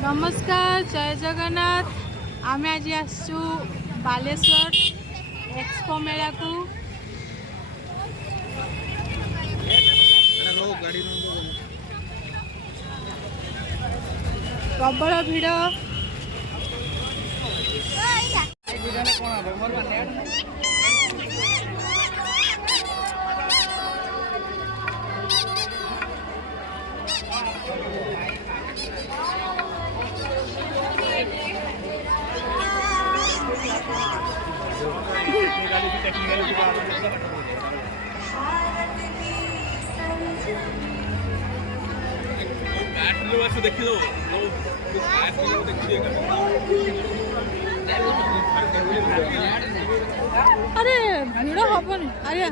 नमस्कार जय जगन्नाथ आम आज आसचु बालेश्वर एक्सपो मेला को प्रबल भिड़ अरे भिड़ हबनी आया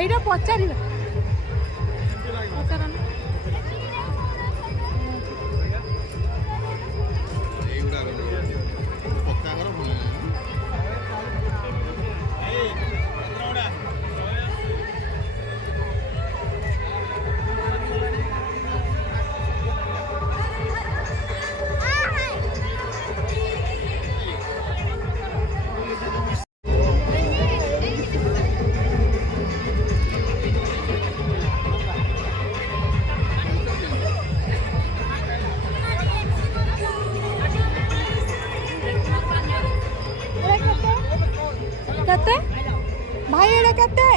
एटा पचार भाई एड़ा केते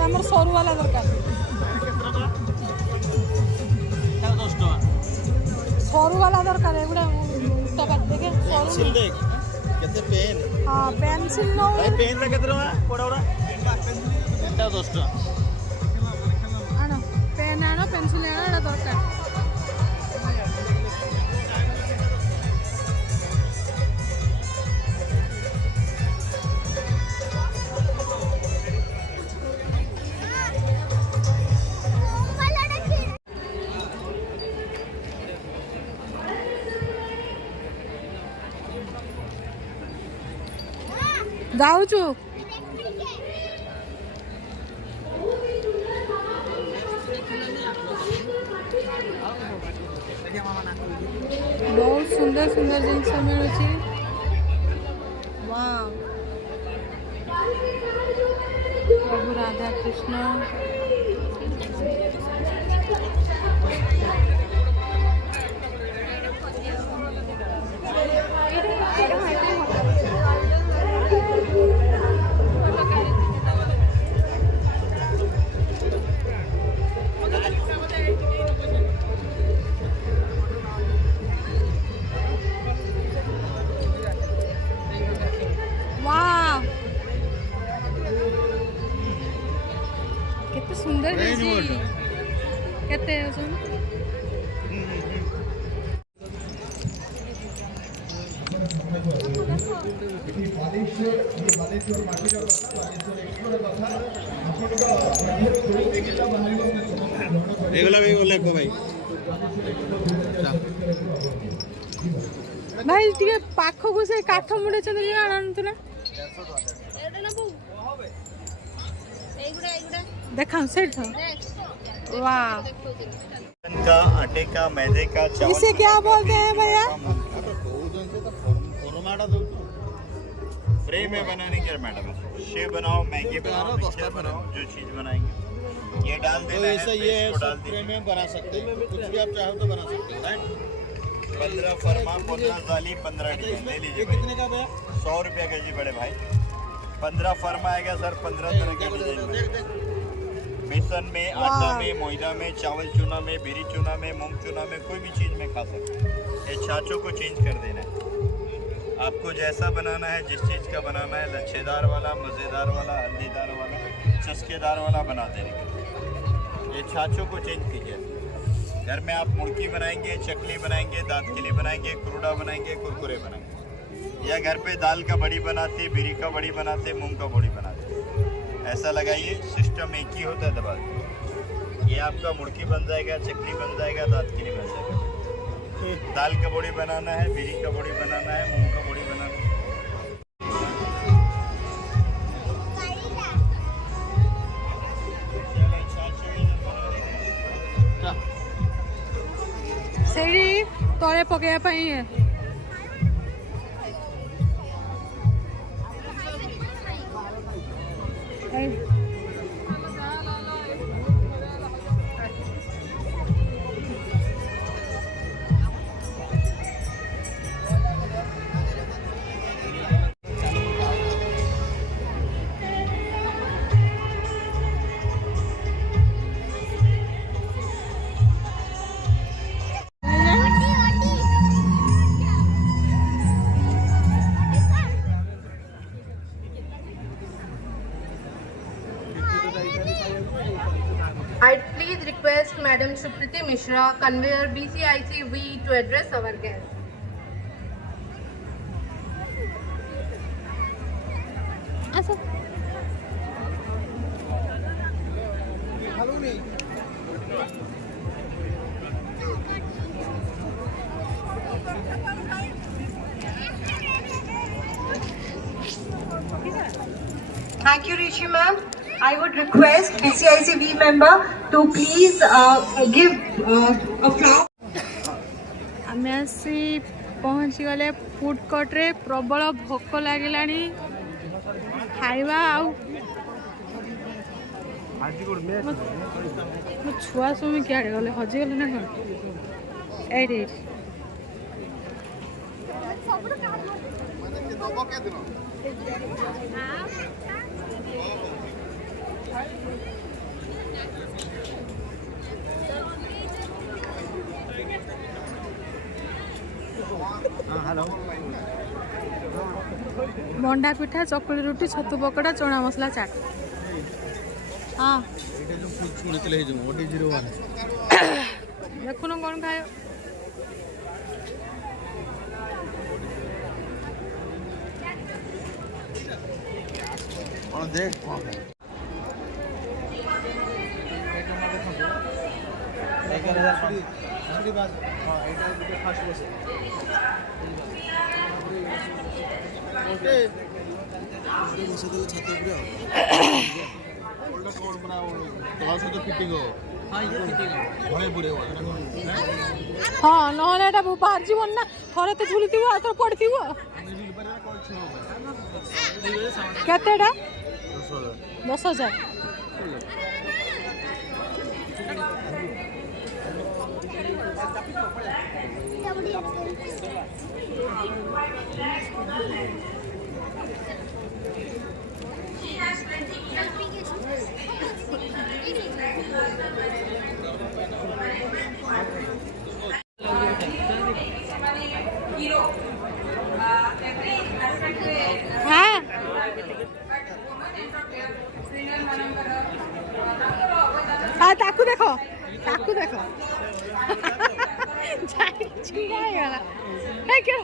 हमर सरू वाला दरकार सरू वाला दरकार एगुडा उल्टा काट देके पेंसिल देख केते पेन हां पेंसिल नो भाई पेन रे केते रहा कोडा एटा 10 टका आनो पेन आनो पेंसिल आनो एटा दरकार जाऊचु बहुत सुंदर सुंदर जिनस मिलुची वाह प्रभु राधा कृष्ण केते सुंदर केते भाई टिके पाख को से काठ मुड़े चले आनतुला देखा सेठ वाह का आटे का मैदे का चावल इसे क्या बोलते हैं भैया फ्रे में बनाने के मैडम शेव बनाओ मैगी बनाओ मिक्सचर बनाओ जो चीज बनाएंगे ये डाल देना है ऐसा ये फ्रे में बना सकते हैं कुछ भी आप चाहो तो बना सकते हैं 15 फरमा 15 जाली 15 ले लीजिए कितने का है 100 रुपया केजी बड़े भाई। 15 फर्म आएगा सर, 15 तरह के डिजाइन। बेसन में, आटा में, मैदा में, चावल चूना में, बेरी चूना में, मूंग चूना में, कोई भी चीज़ में खा सकते हैं। ये छाछों को चेंज कर देना है, आपको जैसा बनाना है, जिस चीज़ का बनाना है, लच्छेदार वाला, मज़ेदार वाला, हल्दीदार वाला, चस्केदार वाला बना देंगे। ये छाछों को चेंज कीजिए। घर में आप मुड़की बनाएंगे, चकली बनाएंगे, दाँत के लिए बनाएंगे, कुरडा बनाएंगे, कुरकुरे बनाएंगे, या घर पे दाल का बड़ी बनाते, बिरी का बड़ी बनाते, मूंग का बड़ी बनाते। ऐसा लगाइए, सिस्टम एक ही होता है, दबा दीजिए, ये आपका मुड़की बन जाएगा, चकली बन जाएगा, दाँत के लिए बन जाएगा। दाल का बड़ी बनाना है, बिरी का बड़ी बनाना है, मूंग का बड़ी बनाना है। ସେଇଠି ତଳେ ପକେଇବା ପାଇଁ I'd please request Madam Shupriti Mishra, conveyor BCICV, to address our guests. Thank you, Rishi ma'am. I would request BCICV member to please give a flower. ଆମେ ଆସି ପହଞ୍ଚିଗଲେ ଫୁଡ୍ କୋର୍ଟରେ। ପ୍ରବଳ ଭୋକ ଲାଗିଲାଣି, ଖାଇବା। ଆଉ ମୋ ଛୁଆ ସବୁ କିଆଡ଼େ ଗଲେ, ହଜିଗଲେ ନା କ'ଣ? ଏଇଠି ଏଇଠି ମଣ୍ଡା ପିଠା, ଚକୁଳି ରୁଟି, ଛତୁ ପକୋଡ଼ା, ଚଣା ମସଲା ଚାଟ୍। ହଁ ଦେଖୁନ କ'ଣ ଖାଇବ। देख ହଁ ନହେଲେ ଏଇଟା ବାହାରି ଯିବନି ନା। ଥରେ ତ ଝୁଲିଥିବ, ଆଉ ଥରେ ପଡ଼ିଥିବ। କେତେଟା? 10,000। हाँ ताकू देखो, ताकू देखो। छुआ गला के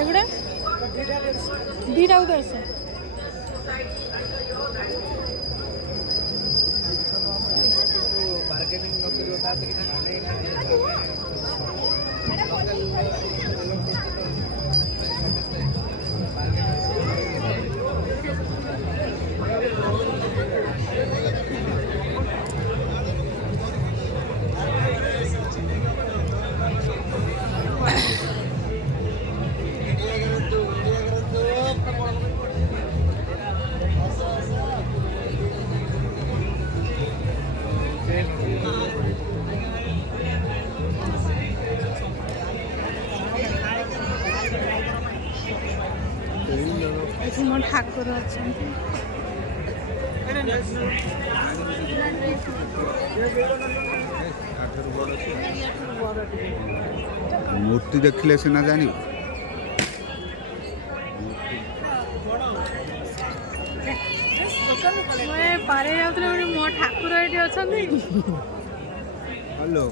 एगुड़ा दीटा को 150 ଏଠି ମୋ ଠାକୁର ଅଛନ୍ତି। मूर्ति देखले सिना जानी पारे जाऊँ मो ठाकुर ये अच्छा हेलो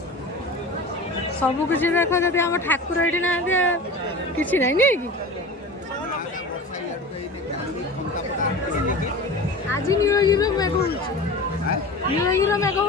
सब किसी देख जब आम ठाकुर ये ना कि नहीं कि आज नीलगिरी मेघ हो नीलगिरी मेघ हो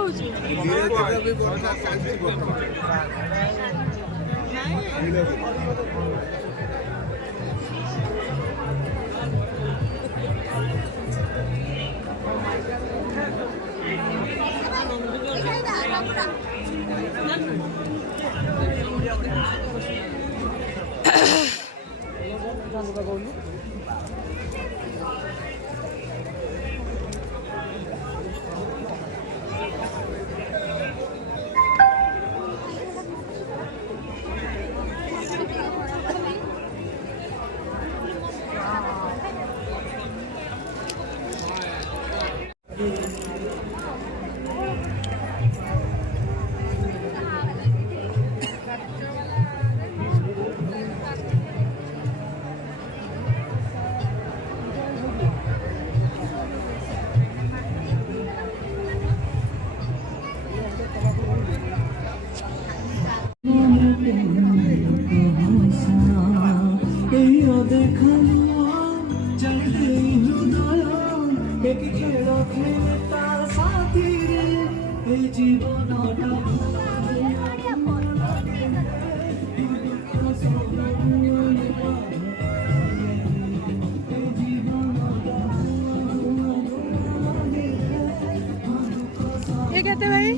ये कहते भाई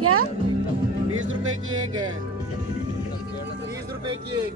क्या 20 रुपए की एक है 30 रुपए की एक